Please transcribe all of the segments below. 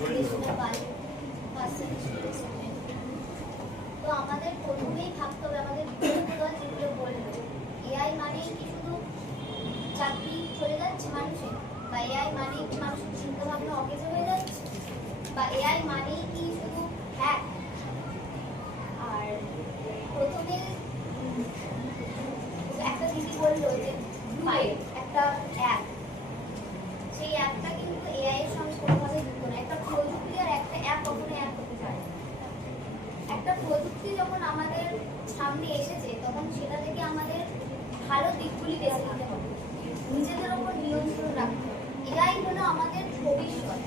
তো আমাদের প্রথমেই ভাবতে হবে, আমাদের যেগুলো বললো এআই মানে কি শুধু চাকরি চলে যাচ্ছে মানুষের, বা এআই মানে কি মানুষের চিন্তা ভাবনা অকেজো হয়ে যাচ্ছে, বা এআই মানে কি শুধু হ্যাক। আর প্রথমে একটা দিদি বললো যে একটা অ্যাপ, সেই অ্যাপটা কিন্তু এআই এর সঙ্গে কোনোভাবে যুক্ত না। একটা প্রযুক্তি আর একটা অ্যাপ কখনো এক হতে পারে। একটা প্রযুক্তি যখন আমাদের সামনে এসেছে তখন সেটা থেকে আমাদের ভালো দিকগুলি বেছে নিতে হবে, নিজেদের ওপর নিয়ন্ত্রণ রাখতে হবে। এআই হলো আমাদের ভবিষ্যৎ।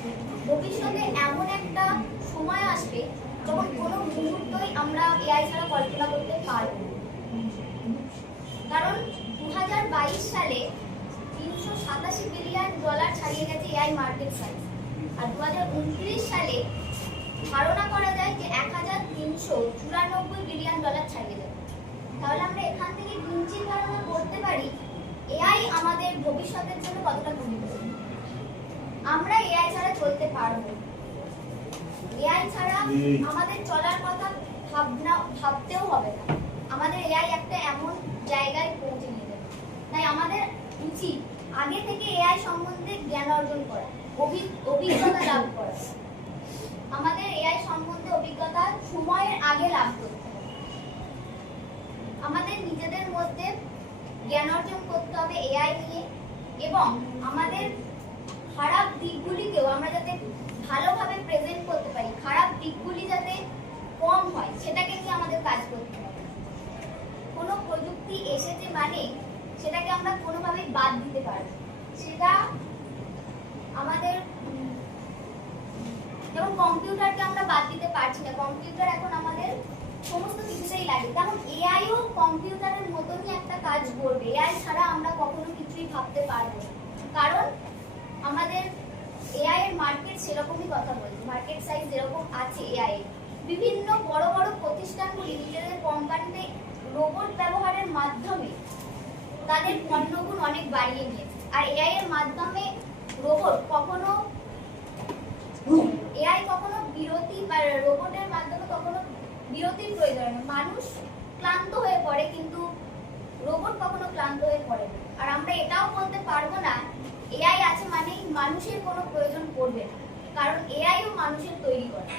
ভবিষ্যতে এমন একটা সময় আসবে যখন কোনো মুহূর্তই আমরা এআই ছাড়া কল্পনা করতে পারবো। কারণ 2022 সালে $387 বিলিয়ন ছাড়িয়ে গেছে এআই মার্কেট সাইজ, আর 2029 সালে ধারণা করা যায় যে $1394 বিলিয়ন ছাড়িয়ে যাবে। তাহলে আমরা এখান থেকে কিঞ্চিত ধারণা করতে পারি এআই আমাদের ভবিষ্যতের জন্য কতটা গুরুত্বপূর্ণ। আমরা এআই ছাড়া চলতে পারবো। এআই ছাড়া আমাদের চলার কথা ভাবতেও হবে না। আমাদের এআই একটা এমন জায়গায় পৌঁছে নিয়ে যাবে। তাই আমাদের উচিত আগে থেকে এআই সম্বন্ধে জ্ঞান অর্জন করা, অভিজ্ঞতা লাভ করা। আমাদের এআই সম্বন্ধে অভিজ্ঞতা সময়ের আগে লাভ করতে হবে। আমাদের নিজেদের মধ্যে জ্ঞান অর্জন করতে হবে এআই নিয়ে, এবং আমাদের খারাপ দিকগুলিকেও আমরা যাতে ভালোভাবে প্রেজেন্ট করতে পারি, খারাপ দিকগুলি যাতে কম হয় সেটাকে নিয়ে আমাদের কাজ করতে হবে। কোনো প্রযুক্তি এসেছে মানে সেটাকে আমরা কোনোভাবেই বাদ দিতে পারবো। সেটা আমাদের, যেমন কম্পিউটারকে আমরা বাদ দিতে পারছি না, কম্পিউটার এখন আমাদের সমস্ত কিছুতেই লাগে, তেমন এআইও কম্পিউটারের মতনই একটা কাজ করবে। এআই ছাড়া আমরা কখনো কিছুই ভাবতে পারবো না। কারণ আমাদের এআই এর মার্কেট সেরকমই কথা বলছে, মার্কেট সাইজ যেরকম আছে এআই, বিভিন্ন বড় বড় প্রতিষ্ঠানগুলি নিজেদের কোম্পানিতে রোবট ব্যবহারের মাধ্যমে তাদের পণ্যগুণ অনেক বাড়িয়ে নিয়েছে। আর এআই এর মাধ্যমে রোবট কখনো বিরতি, বা রোবটের মাধ্যমে কখনো বিরতির প্রয়োজন হয় না। মানুষ ক্লান্ত হয়ে পড়ে কিন্তু রোবট কখনো ক্লান্ত হয়ে পড়ে না। আর আমরা এটাও বলতে পারবো না এআই আছে মানেই মানুষের কোনো প্রয়োজন পড়বে না, কারণ এআইও মানুষের তৈরি করে।